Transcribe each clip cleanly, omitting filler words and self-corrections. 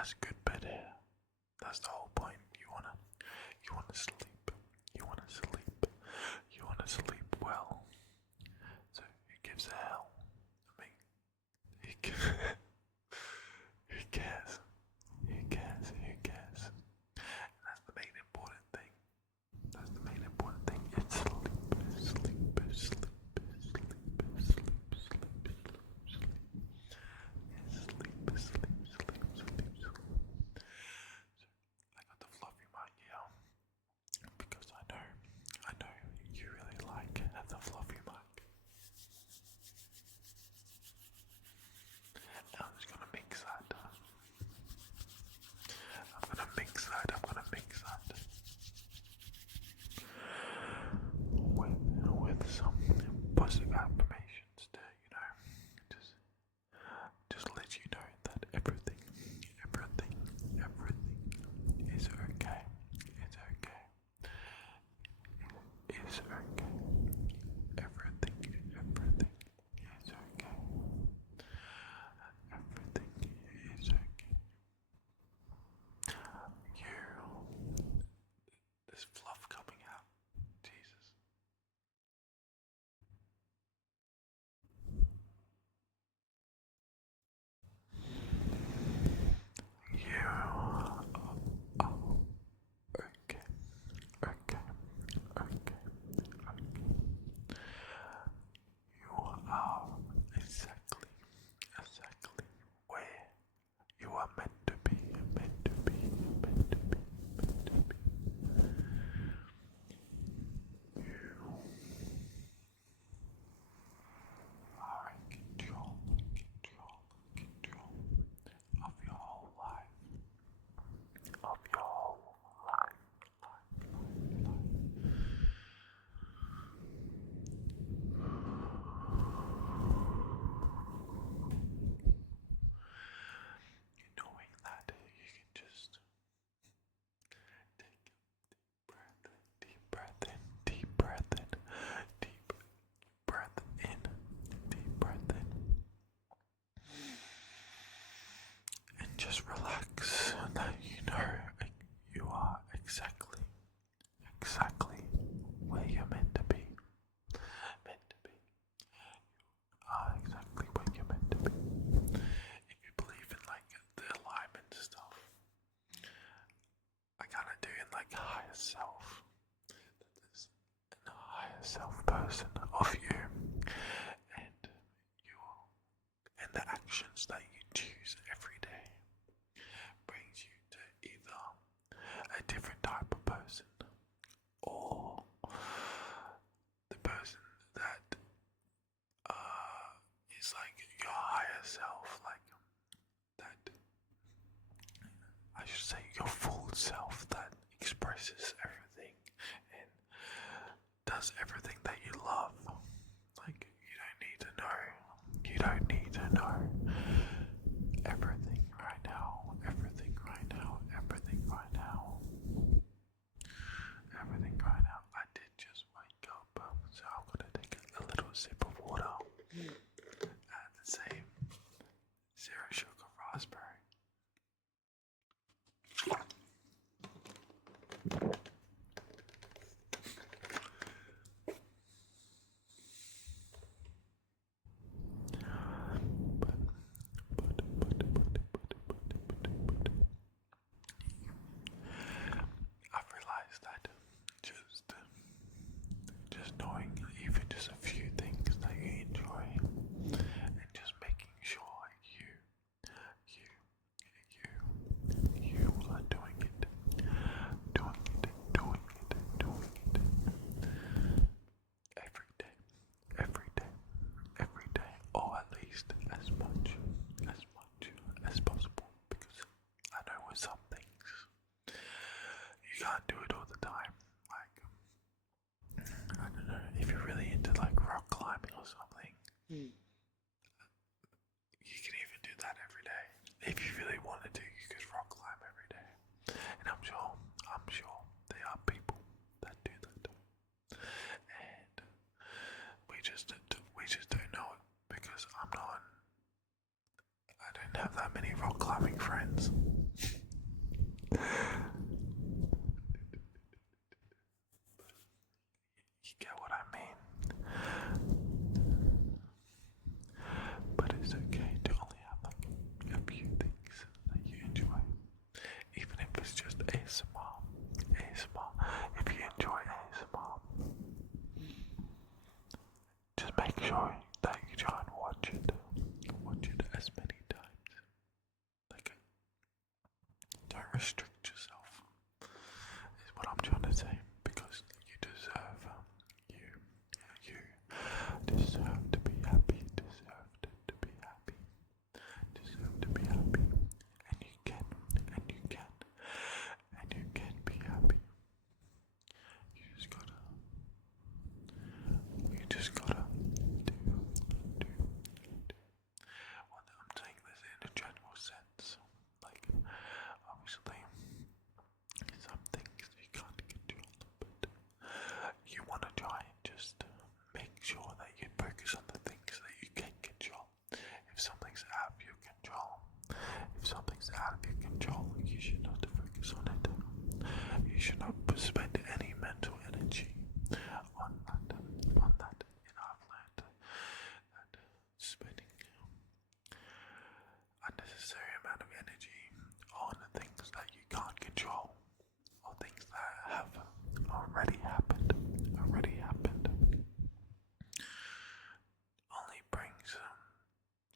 has a good bed here. That's the whole point. You wanna sleep. You wanna sleep. You wanna sleep well. So who gives a hell? I mean, who cares? Who cares? Who cares? Who cares? And that's the main important thing. That's the main important thing. It's sleep, sleep, sleep, sleep, sleep, sleep, sleep. Yes, sleep, sleep, sleep, sleep, sleep. So I got the fluffy mic here because I know you really like the fluffy mic. Now I'm just gonna mix that. I'm gonna mix that with some positive affirmations to, just let you know that everything is okay. It's okay. It's okay. Everything is okay. Everything is okay. There's fluff coming out. Jesus. You are okay. Okay. You are exactly where you are meant to be. You are in control of your whole life. Knowing that you can just take deep breath in, deep breath in, deep breath in, deep breath in, and just relax. That you know you are exactly where you're meant to be. Exactly where you're meant to be. If you believe in like the alignment stuff, I kind of do in like higher self. That there's a higher self person of you, and the actions that you choose every day brings you to either a different type of person or the person that is like your higher self, like that, I should say your full self that expresses everything and does everything that you love. Like you don't need to know everything right now. I did just wake up, so I'm gonna take a little sip of water. The same zero sugar raspberry. I've realized that just knowing even just a few things that you enjoy and just making sure you are doing it every day, or at least as much as possible, because I know with some things you can't do it all the time. Like, I don't know, if you're really into like rock climbing or something, you can even do that every day. If you really wanted to, you could rock climb every day. And I'm sure there are people that do that. And we just don't know it because I don't didn't have that many rock climbing friends. You get what I mean? But it's okay to only have like a few things that you enjoy. Even if it's just ASMR. If you enjoy ASMR, just make sure that you try and watch it. Watch it as many times. Like, don't restrict yourself, is what I'm trying to say, because you deserve to be happy, deserve to be happy, deserve to be happy, and you can be happy. You just gotta do. Well, I'm saying this in a general sense, like, obviously, some things you can't control, but you want to try and just make sure that you focus on the things that you can control. If something's out of your control, you should not focus on it. You should not spend any mental energy on that. And I've learned that spending unnecessary amount of energy on things that you can't control, or things that have already happened, only brings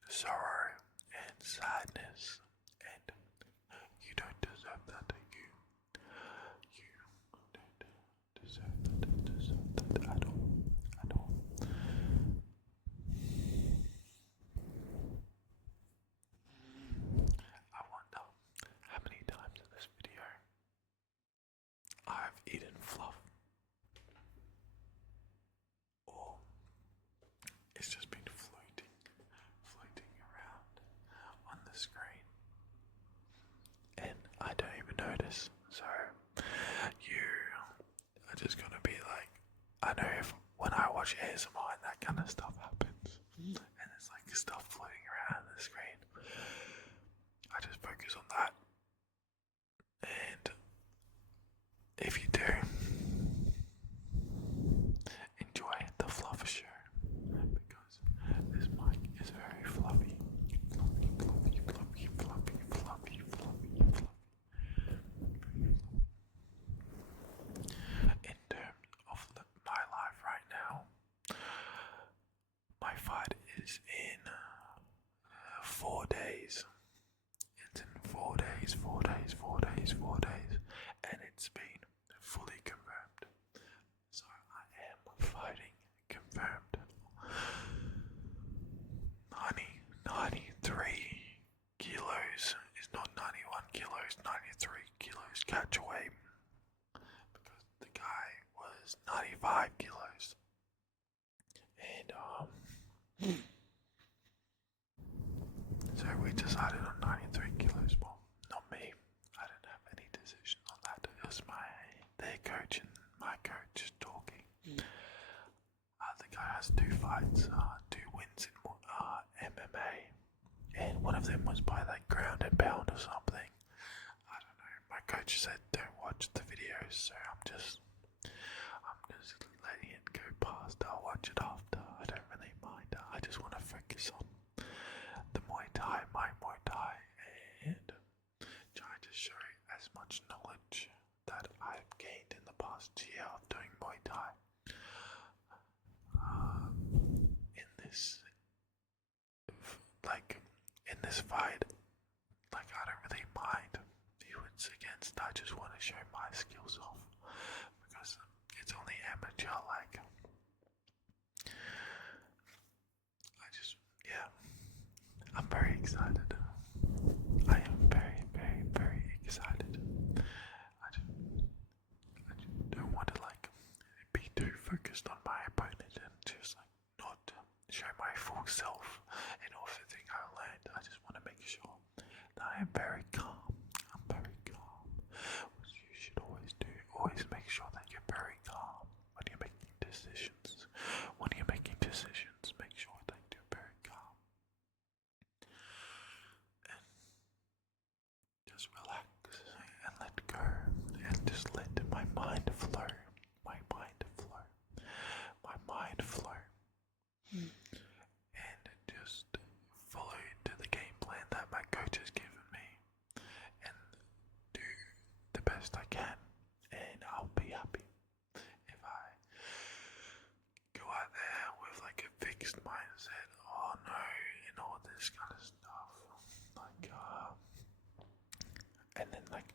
sorrow and sadness, and you don't deserve that. You don't deserve that at all. I wonder how many times in this video I've eaten fluff, or it's just been floating around on the screen, and I don't even notice. So you are just gonna be like, I know if when I watch ASMR and that kind of stuff happens, and it's like stuff floating around the screen, I just focus on that. And if you do, enjoy the fluff show, because this mic is very fluffy. In terms of my life right now, my fight is in 4 days. It's in 4 days, and it's been fully confirmed. So I am fighting confirmed. 93 kilos is not 91 kilos, 93 kilos catch weight, because the guy was 95 kilos. And so we decided on 93 kilos. Well, not me. I didn't have any decision on that. It was their coach and my coach talking. The guy has 2 fights, 2 wins in MMA, and one of them was by like ground and pound or something. I don't know. My coach said don't watch the videos, so I'm just letting it go past. I'll watch it after. I don't really mind. I just want to focus on the Muay Thai, my Muay Thai, and try to show as much knowledge that I've gained in the past year of doing Muay Thai. In this fight, like, I don't really mind who it's against. I just want to show my skills off, because it's only amateur. Like, I'm very excited. I am very, very, very excited. I just don't want to like be too focused on my opponent and just like not show my full self in everything I learned. I just want to make sure that I am very calm. I'm very calm, which you should always do. Always make sure that you're very calm when you're making decisions. When you're making decisions, make sure that you're very calm.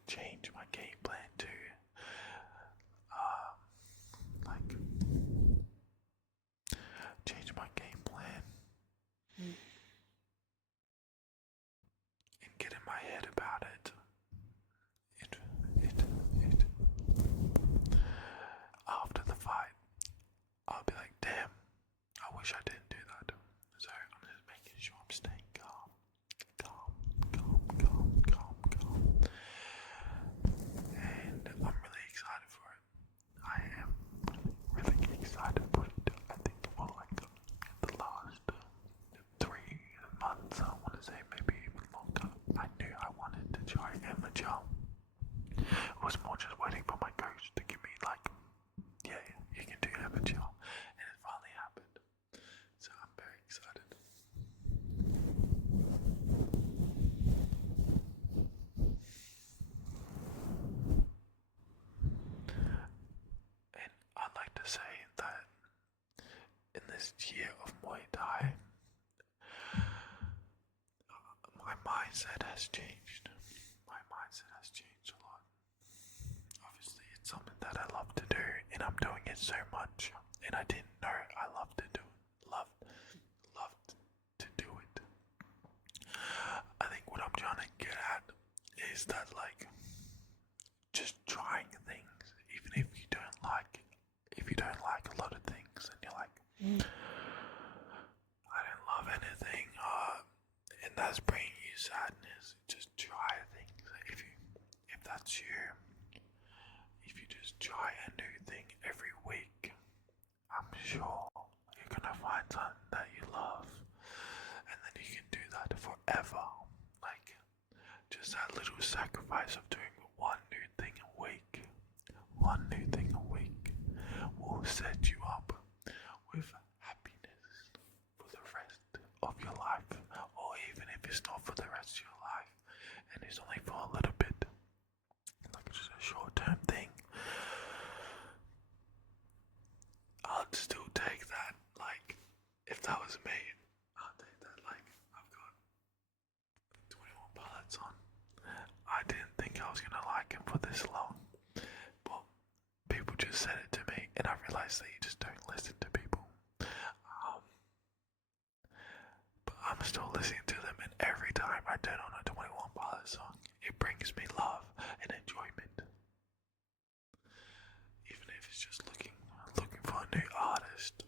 change my game plan to like change my game plan and get in my head about it. After the fight, I'll be like, damn, I wish I didn't do that. So I'm just making sure I'm staying calm. And I'm really excited for it. I am really excited for it. I think for like the last 3 months, I want to say, maybe even longer, I knew I wanted to try amateur. It was more just waiting for my coach to give me like, yeah, you can do amateur, and it finally happened. So I'm very excited. And I'd like to say that in this year of Muay Thai, my mindset has changed. My mindset has changed a lot. Obviously, it's something that I love to do, and I'm doing it so much, and I didn't know I loved to do it. Loved to do it. I think what I'm trying to get at is that, like, just trying things, even if you don't like a lot of things, and you're like, I don't love anything, and that's bringing you sadness. Just try things. If that's you, if you just try a new thing every week, I'm sure you're gonna find something that you love, and then you can do that forever. Like, just that little sacrifice of doing one new thing a week will set you up with happiness for the rest of your life, or even if it's not for the rest of your life, and it's only for a little bit, like just a short-term thing, I'll still take that. Like, if that was me, I'll take that. Like, I've got 21 pilots on. I didn't think I was gonna like him for this long, but people just said it to me, and I realized that you just don't listen to people. But I'm still listening to them, and every time I turn on a 21 Pilot song, it brings me love and enjoyment. Even if it's just looking for a new artist,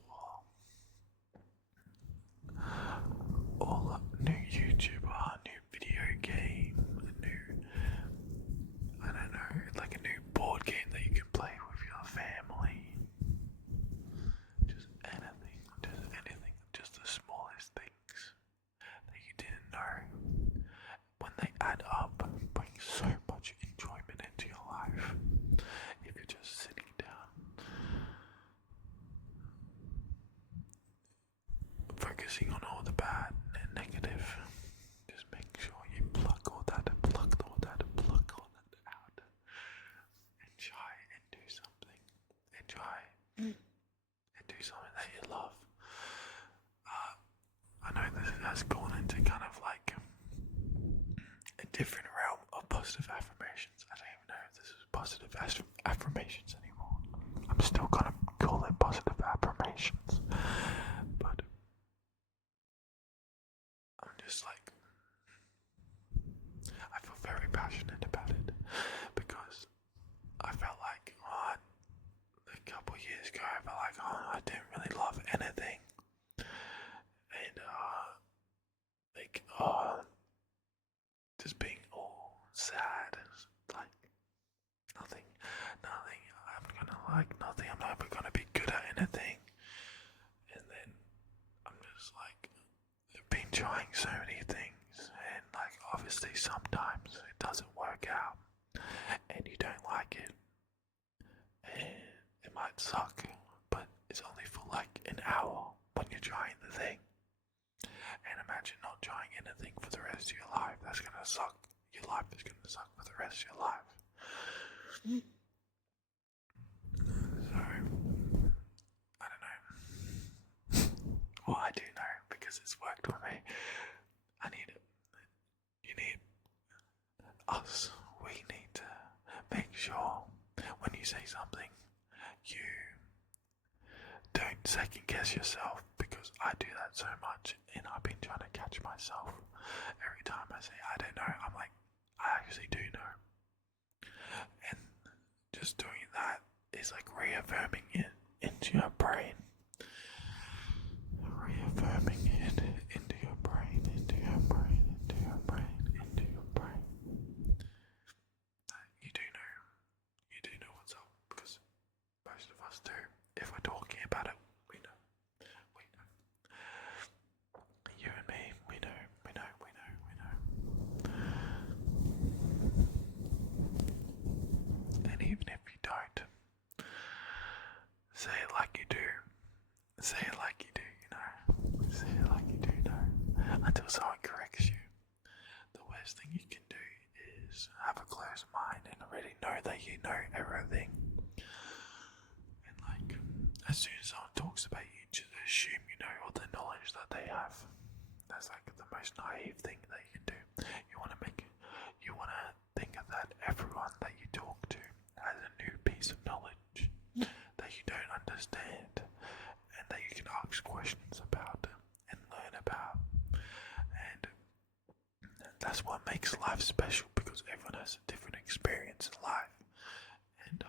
or a new YouTuber, a new video game, I don't know, like a new board game that you can play with your family. Just anything, just the smallest things that you didn't know, when they add up, bring so much enjoyment into your life. If you're just sitting down, focusing on all the bad and negative, just make sure you plug all that out, and try and do something. And do something that you love. I know this has gone into kind of like a different realm of positive affirmations. I don't even know if this is positive affirmations anymore. I'm still gonna call it positive affirmations, but I'm just like, I feel very passionate about it, because I felt like, a couple years ago, I felt like, I didn't really love anything, and just being all sad, like nothing. I'm gonna like nothing. I'm never gonna be good at anything, and then I'm just like, I've been trying so many things, and like obviously sometimes it doesn't work out, and you don't like it, and it might suck, but it's only for like an hour when you're trying the thing. And imagine not trying anything for the rest of your life. That's gonna suck. Your life is gonna suck for the rest of your life. So, I don't know. Well, I do know, because it's worked for me. I need it. You need us. We need to say something, you don't second guess yourself, because I do that so much, and I've been trying to catch myself every time I say I don't know. I'm like, I actually do know, and just doing that is like reaffirming it into your brain, reaffirming it into your brain, into your brain, into your brain, into your brain. You do know what's up, because most of us do. If we're talking about it, we know. You and me, we know. And even if you don't, say it like you do. Say it like you do, Say it like you do know. Until someone corrects you. The worst thing you can do is have a closed mind and already know that you know everything. And like, as soon as someone talks about you, just assume you know all the knowledge that they have. That's like the most naive thing that you can do. You want to think that everyone that you talk to has a new piece of knowledge that you don't understand, and that you can ask questions about and learn about. And that's what makes life special, because everyone has a different experience in life. And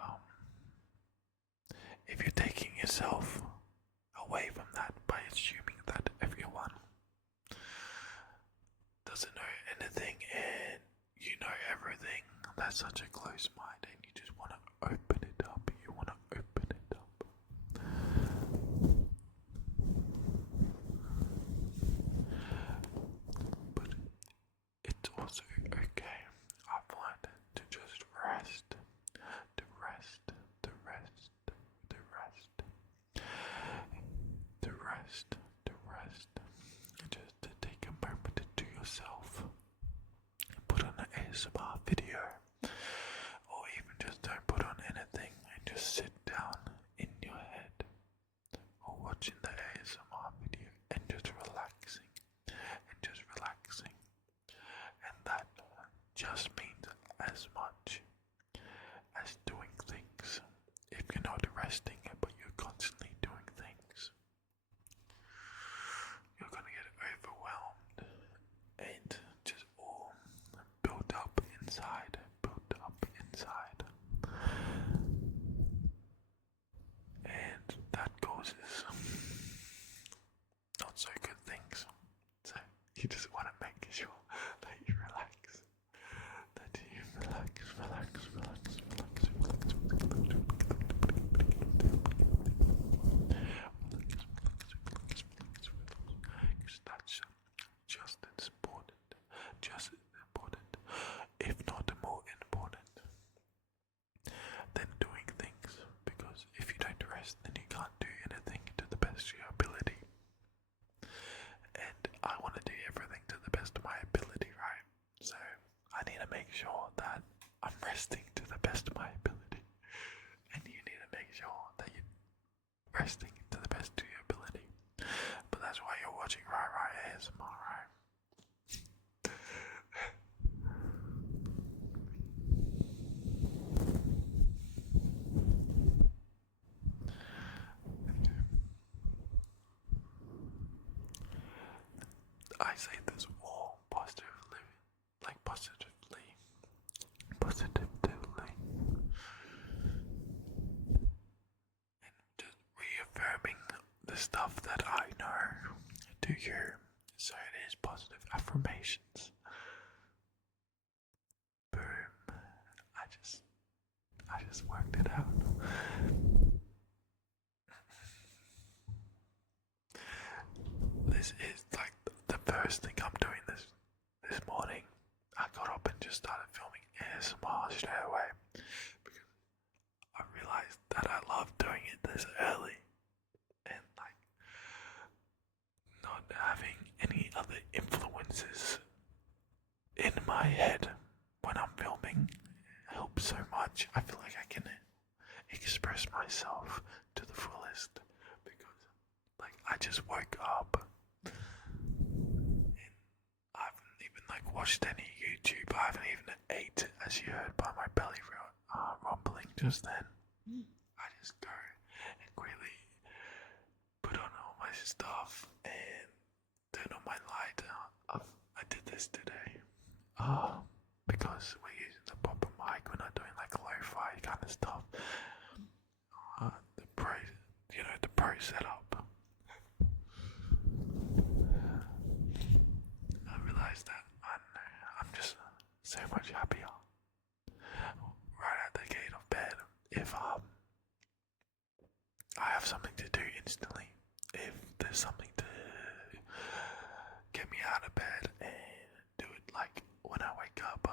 if you're taking yourself away from that by assuming that everyone doesn't know anything and you know everything, that's such a close mind, and you just want to open it up. You want to open it up. But it's also okay, I find, to just rest, to rest, to rest, to rest, to rest, to rest, just to take a moment to yourself, put on an ASMR video, or even just don't put on anything and just sit down in your head or watching the ASMR video and just relaxing. And that just means as much as doing things. If you're not resting but you're constantly doing things, you're gonna get overwhelmed and just all built up inside. And that causes not so good things. So you just want to make sure that you relax. Because that's just as important, if not more important, than doing things. Because if you don't rest, then you can't do anything to the best of your ability. And I want to do everything to the best of my ability, right? So I need to make sure that I'm resting to the best of my ability. And you need to make sure that you're resting to the best of your ability. But that's why you're watching Right ASMR, right? I say this all positively, and just reaffirming the stuff that I know to you. So it is positive affirmations. Boom. I just worked it out. This is like the first thing I'm doing this morning. I got up and just started filming ASMR straight away, because I realized that I love doing it this early, and like not having any other influences in my head when I'm filming helps so much. I feel like I can express myself to the fullest, because like I just woke up and I haven't even like watched any YouTube. I haven't even ate, as you heard by my belly rumbling just then. stuff and turn on my light. I did this today. Because we're using the proper mic, we're not doing like lo-fi kind of stuff. The pro setup. I realized that I'm just so much happier right at the gate of bed if I have something to do instantly. If there's something to get me out of bed and do it, like when I wake up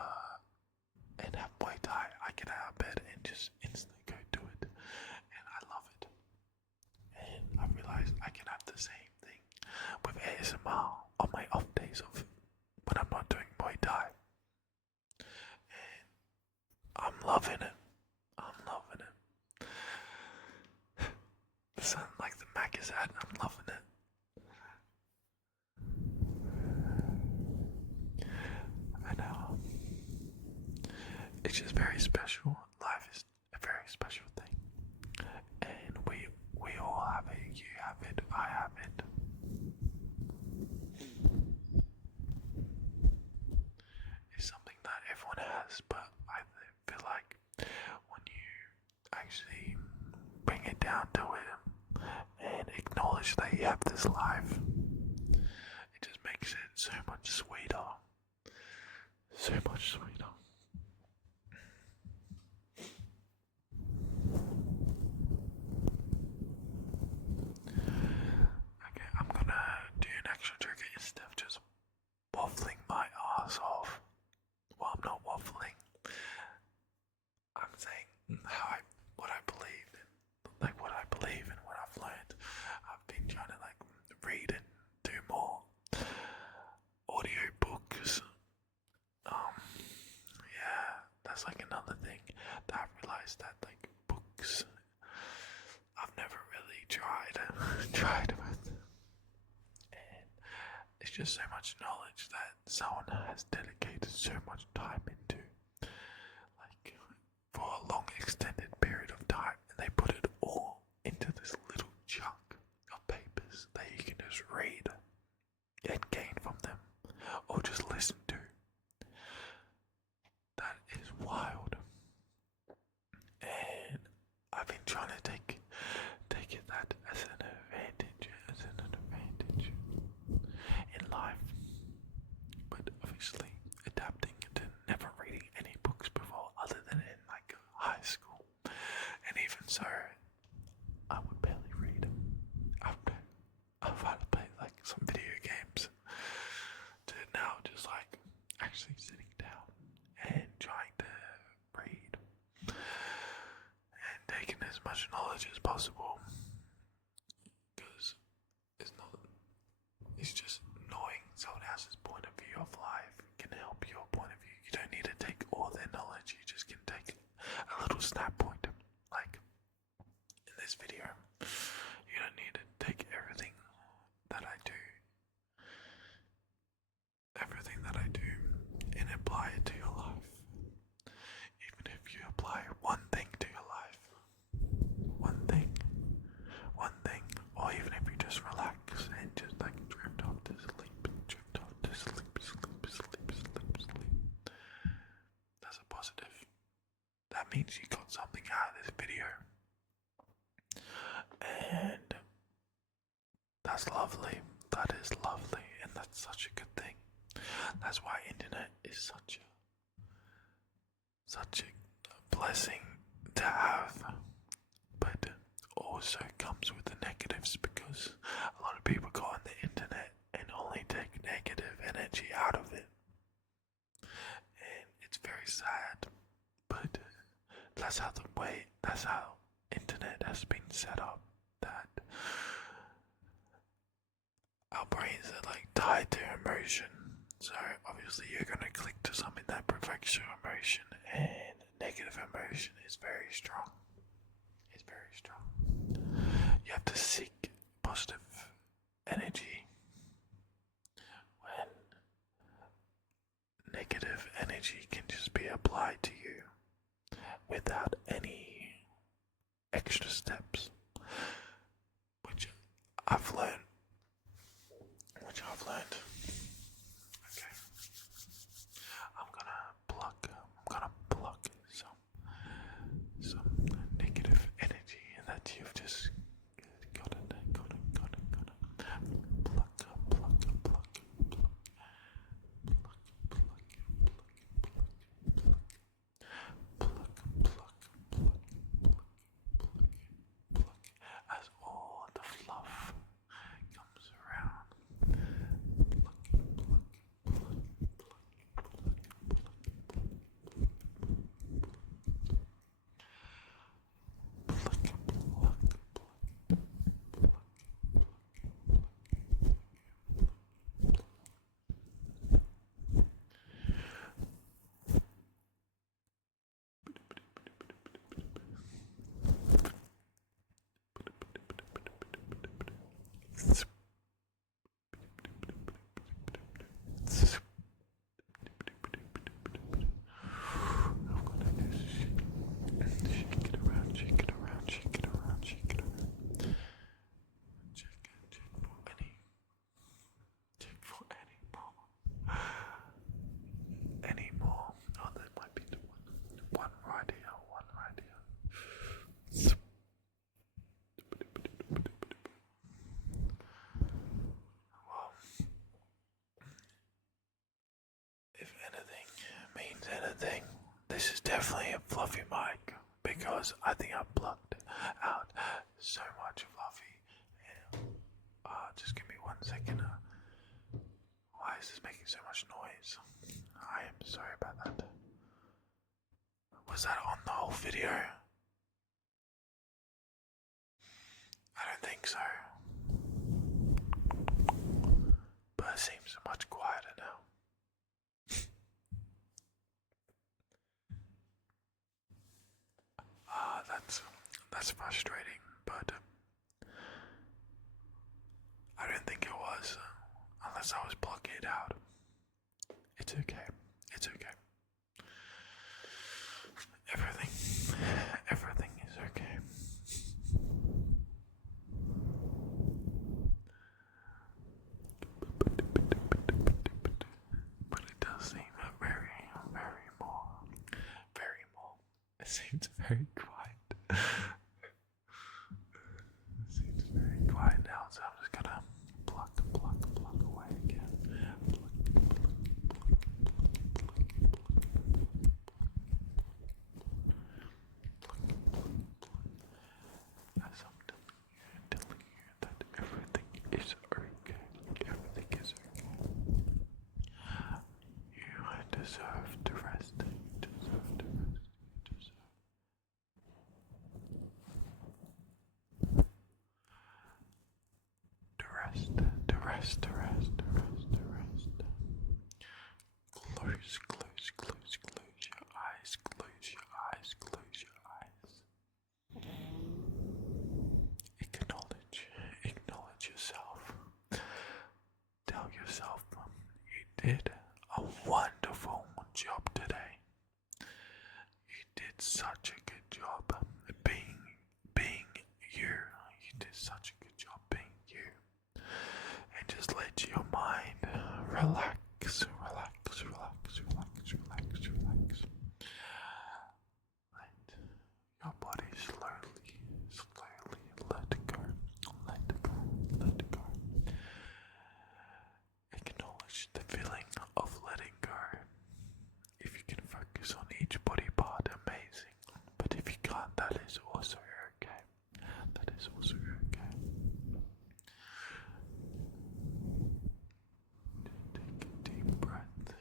and have Muay Thai, I get out of bed and just instantly go do it, and I love it. And I realized I can have the same thing with ASMR on my off days of when I'm not doing Muay Thai, and I'm loving it. I'm loving it. The sun like the Mac is at, I'm loving it. I know. It's just very special. Life is a very special thing. And we all have it. You have it. I have it. It's something that everyone has, but I feel like when you actually bring it down to it and acknowledge that you have this life, it just makes it so much sweeter. So much sweeter. Okay, I'm gonna do an extra trigger instead of just waffling my ass off. Well, I'm not waffling. I'm saying what I believe in, like what I believe in, what I've learned. I've been trying to like read and do more audio books. Yeah, that's like another thing that I've realized that like books, I've never really tried with, and it's just so much knowledge that someone has dedicated so much time into, like for a long extended period of time, and they put it all into this little chunk of papers that you can just read and gain from them, or just listen to. That is wild, and I've been trying to take that as an advantage in life, but obviously adapting to never reading any books before, other than in like high school, and even so, I would barely read. I've had to play like some video games to now just like actually sitting down and trying to read and taking as much knowledge as possible, because it's just knowing someone else's point of view of life can help your point of view. You don't need to take all their knowledge, you just can take a little snap point. Like in this video, you don't need to take everything that I do and apply it to your life. Even if you apply one thing to your life, one thing, or even if you just relax and just like drift off to sleep, sleep. That's a positive. That means you got something out of this video. And that's lovely. That is lovely, and that's such a good thing. That's why internet is such a blessing to have, but also comes with the negatives, because a lot of people go on the internet and only take negative energy out of it, and it's very sad, but that's how internet has been set up, that our brains are like tied to emotion. So obviously you're gonna click to something that provokes your emotion, and negative emotion is very strong. It's very strong. You have to seek positive energy when negative energy can just be applied to you without any extra steps, which I've learned fluffy mic because I think I plugged out so much fluffy. Just give me 1 second. Why is this making so much noise? I am sorry about that. Was that on the whole video? I don't think so. But it seems much quieter now. That's frustrating, but I don't think it was, unless I was plugging it out. It's okay. It's okay. Everything is okay. But it does seem very more. It seems very quiet. It seems very quiet now, so I'm just gonna pluck away again. As I'm telling you that everything is okay. Everything is okay. You deserve to rest. You deserve to rest. You deserve to rest. Close your eyes. Close your eyes. Acknowledge yourself. Tell yourself you did a wonderful job today. You did such a good job being you. You did such a good job being you. And just let your mind relax. Let your body slowly let go. Acknowledge the feeling of letting go. If you can focus on each body part, amazing. But if you can't, that is also okay. Just take a deep breath.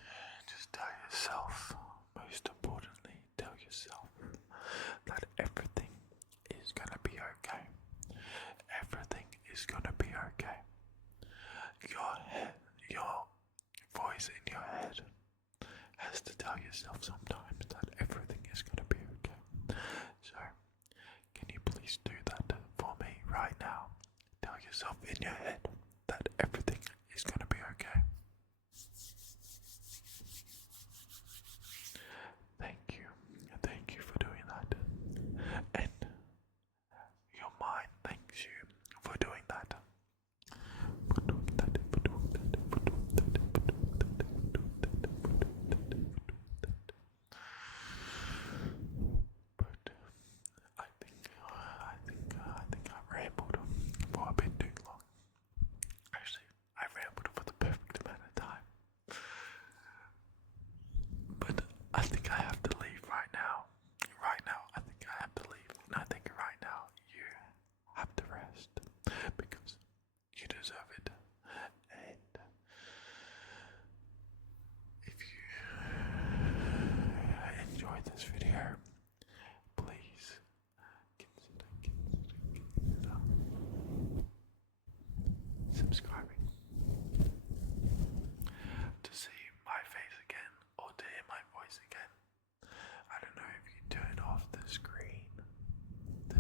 Just tell yourself, most importantly, tell yourself that everything is gonna be okay. Everything is gonna be okay. Your voice in your head has to tell yourself sometimes that everything is gonna be okay. So, can you please do that for me right now? Tell yourself in your head that everything is gonna be okay. Thank you for doing that. And your mind thanks you for doing that. But I think I rambled for a bit too long. Actually, I rambled for the perfect amount of time. But I think I have to leave right now. I think I have to leave. And I think right now you have to rest because you deserve it. And if you enjoyed this video, please consider subscribing to see my face again or to hear my voice again. I don't know if you turn off the screen to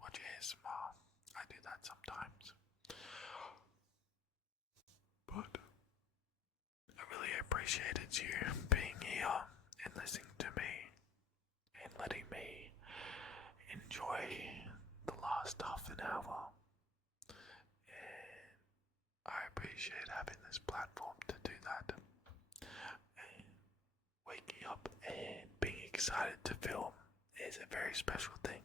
watch ASMR. I do that sometimes. But I really appreciated you being here and listening to me and letting me enjoy the last half an hour. And I appreciate having this platform to do that. And waking up and being excited to film is a very special thing.